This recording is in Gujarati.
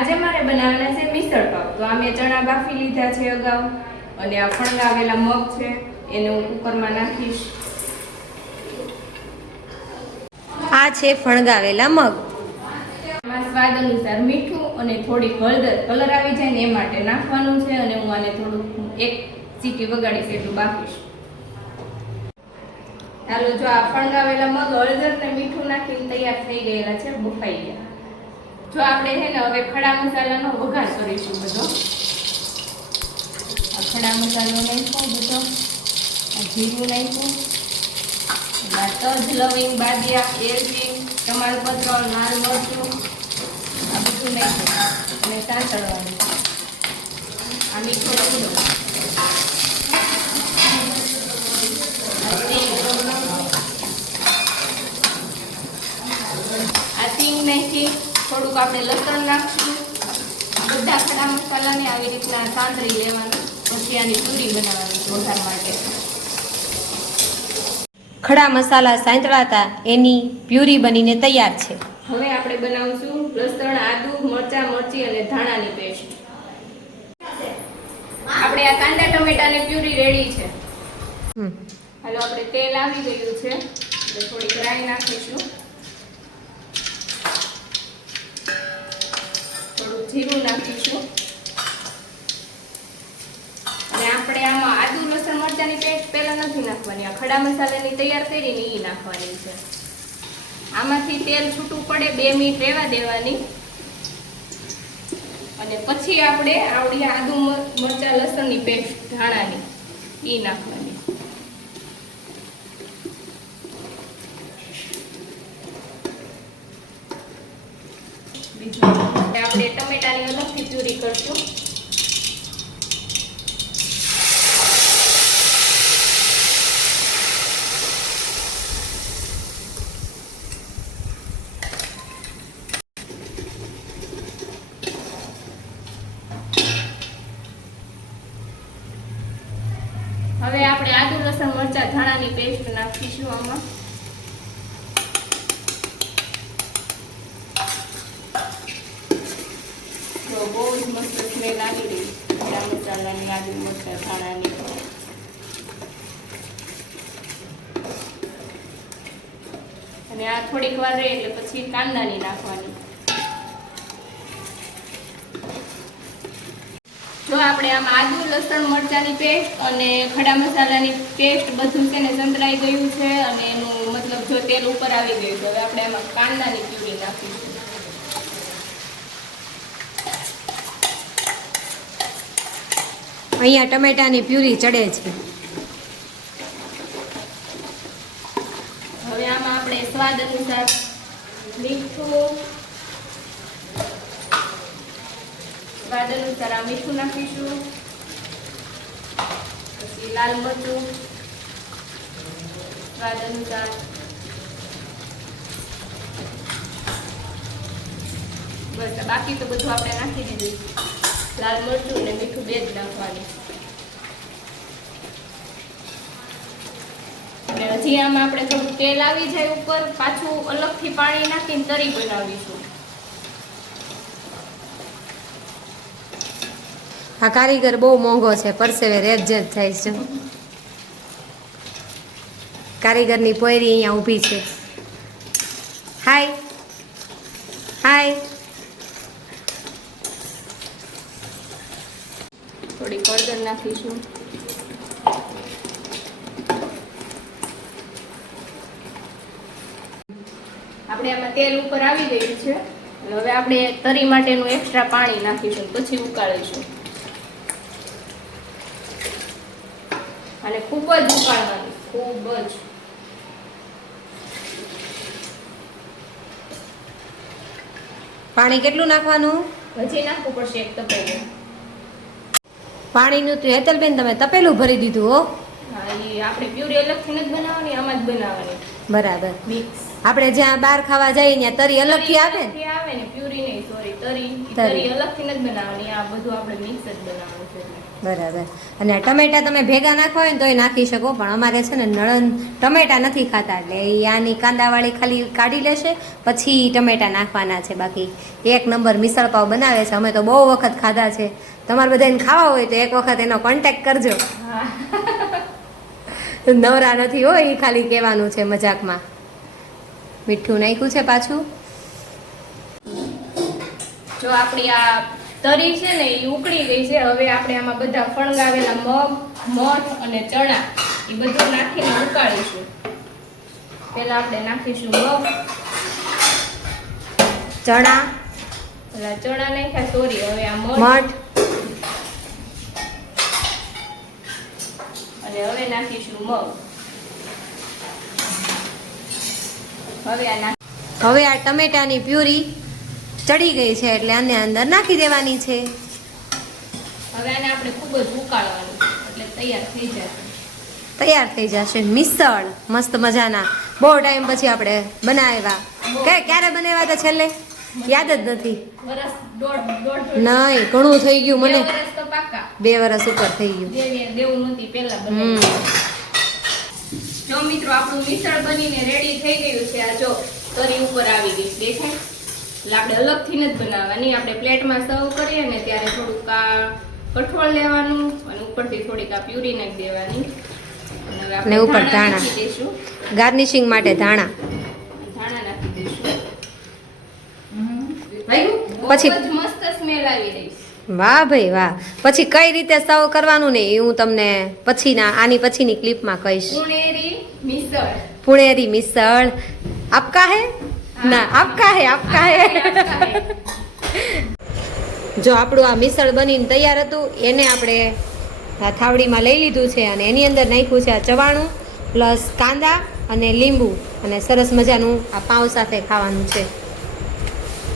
આજે મારે બનાવવાના છે મિસળ પાવ। તો આ મેં ચણા બાફી લીધા છે અગાઉ અને આ ફણગાવેલા મગ છે એને હું કુકરમાં નાખીશ। આ છે ફણગાવેલા મગ। આમાં સ્વાદ અનુસાર મીઠું અને થોડીક હળદર કલર આવી જાય ને એ માટે નાખવાનું છે અને હું આને થોડુંક એક સીટી વગાડીશ એટલું બાફીશ। ચાલો જો આ ફણગાવેલા મગ હળદર ને મીઠું નાખીને તૈયાર થઈ ગયેલા છે, બફાઈ ગયા। જો આપણે છે ને હવે ખડા મસાલાનો વઘાર કરીશું બધો। આ ખડા મસાલો નાખ્યો બધો, આ જીરું નાખ્યું, તજ લવિંગ બાદિયા એલચી તમાલપત્ર લાલ મરચું આ બધું નાખ્યું અને સાંતળવાનું। આ મીઠો લીમડો, આ સિંગ નાખી થોડુંક આપણે લસણ નાખશું। બધા ખડા મસાલાને આવી રીતના સાંતળી લેવાનું, પછી આની પ્યુરી બનાવવાની વઘાર માટે। ખડા મસાલા સાંતળાતા એની પ્યુરી બનીને તૈયાર છે। હવે આપણે બનાવશું લસણ આદુ મરચા મરચી અને ધાણાની પેસ્ટ। આપણે આ કાંદા ટમેટાની પ્યુરી રેડી છે। હાલો આપણે તેલ આવી ગયું છે એટલે થોડીક રાઈ નાખીશું, થોડું જીરું નાખીશું અને આપણે આમાં આદુ લસણ મરચાની પેસ્ટ પહેલા નથી નાખવાની, આ ખડા મસાલાની તૈયાર કરીને એ નાખવાની છે। આમાંથી તેલ છૂટું પડે 2 મિનિટ રહેવા દેવાની અને પછી આપણે આવડી આદુ મરચા લસણની પેસ્ટ ધાણાની એ નાખવાની। બીજું આપણે ટમેટાની અલગથી પ્યુરી કરશું। હવે આપણે આદુ લસણ મરચા ધાણાની પેસ્ટ નાખીશું આમાં। તો બહુ જ મસ્ત સ્મેલ આવી રહી છે મસાલાની, આદુ મરચા ધાણાની। અને આ થોડીક વાર રહે એટલે પછી કાંદાની નાખવાની। જો આપણે આમાં આદુ લસણ મરચાની પેસ્ટ અને ખડા મસાલાની પેસ્ટ બધું છે ને સંતળાઈ ગયું છે અને એનું મતલબ જો તેલ ઉપર આવી ગયું છે, હવે આપણે આમાં કાંદાની પ્યુરી નાખીશું। અહીંયા ટમેટાની પ્યુરી ચડે છે। હવે આમાં આપણે સ્વાદ અનુસાર મીઠું, સ્વાદ અનુસાર આ મીઠું નાખીશું, પછી લાલ મરચું સ્વાદ અનુસાર, બસ બાકી તો બધું આપણે નાખી દીધું। લાલ મરચું અને મીઠું 2 જ નાખવાનું અને હજી આમાં આપણે થોડું તેલ આવી જાય ઉપર, પાછું અલગથી પાણી નાખીને તરી બનાવીશું। આ કારીગર બહુ મોંઘો છે, પરસેવે રેબઝેબ થાય છે। કારીગરની પોયરી અહીંયા ઊભી છે। હાય હાય। થોડી હળદર નાખીશું, આપણે આમાં તેલ ઉપર આવી ગયું છે અને હવે આપણે તરી માટેનું એક્સ્ટ્રા પાણી નાખીશું પછી ઉકાળીશું અને ખૂબ જ ઉકાળવાનું, ખૂબ જ। પાણી કેટલું નાખવાનું? હજી નાખવું પડશે એક તપેલું। પાણીનું તો હેતલબેન તમે તપેલું ભરી દીધું હો। હા, એ આપણે પ્યુરી અલગથી નથી બનાવવાની, આમાં જ બનાવવાની બરાબર। મિક્સ। આપણે જ્યાં બહાર ખાવા જઈએ ત્યાં તરી અલગથી આવે ને. તરી આવે ને પ્યુરી નહીં સોરી તરી તરી. તરી અલગથી નથી બનાવવાની આ બધું આપણે મિક્સ જ બનાવવાનું છે એટલે. બરાબર. અને ટમેટા તમે ભેગા નાખવા હોય ને તોય નાખી શકો, પણ અમારે છે ને નણંદ ટમેટા નથી ખાતા એટલે ઈ આની કાંદાવાળી ખાલી કાઢી લેશે, પછી ટમેટા નાખવાના છે. બાકી એક નંબર મિસળ પાવ બનાવે છે, અમે તો બહુ વખત ખાધા છે. તમારે બધાને ખાવા હોય તો એક વખત એનો કોન્ટેક્ટ કરજો. હા નવરા નથી હોય એ ખાલી કહેવાનું છે મજાકમાં. મીઠું નાખ્યું છે પાછું. જો આપણી આ તરી છે ને એ ઉકળી ગઈ છે. હવે આપણે આમાં બધા ફણગાવેલા મગ, મઠ અને ચણા એ બધું નાખીને ઉકાળીશું. પહેલા આપણે નાખીશું મગ, ચણા, પેલા ચણા નાખ્યા સોરી. હવે આ મઠ મઠ, અને હવે નાખીશું મગ. હવે આ ટમેટાની પ્યુરી ચડી ગઈ છે એટલે આને અંદર નાખી દેવાની છે. હવે આને આપણે ખૂબ જ ઉકાળવાનું એટલે તૈયાર થઈ જશે. તૈયાર થઈ જશે મિસળ મસ્ત મજાના. બહુ ટાઈમ પછી આપણે બનાવ્યા. ક્યારે બનાવ્યા હતા છેલ્લે યાદ જ નથી. વરસ દોઢ નહીં, ઘણું થઈ ગયું મને. 2 વર્ષ તો પાક્કા. 2 વર્ષ ઉપર થઈ ગયું. દેવું નથી પહેલા બનાવ્યું. જો મિત્રો આપણું મિસળ બનીને રેડી થઈ ગયું છે. આ જો તરી ઉપર આવી ગઈ દેખાય. એટલે આપણે અલગથી નથી બનાવવાની. આપણે પ્લેટમાં સર્વ કરીએ ને ત્યારે થોડુંક આ કઠોળ લેવાનું અને ઉપરથી થોડીક આ પ્યુરી નાખી દેવાની. અને હવે આપણે ને ઉપર ધાણા નાખી દઈશું. ગાર્નિશિંગ માટે ધાણા. ધાણા નાખી દઈશું. પછી- બહુ જ મસ્ત સ્મેલ આવી રહી છે. વાહ ભાઈ વાહ. પછી કઈ રીતે સર્વ કરવાનું ને એ હું તમને આની પછીની ક્લિપમાં કહીશ. પુણેરી મિસળ. પુણેરી મિસળ આપકા હે ના આપકા હે જો આપણું આ મિસળ બનીને તૈયાર હતું એને આપણે આ થાવડીમાં લઈ લીધું છે અને એની અંદર નાખ્યું છે આ ચવાણું પ્લસ કાંદા અને લીંબુ અને સરસ મજાનું આ પાઉં સાથે ખાવાનું છે.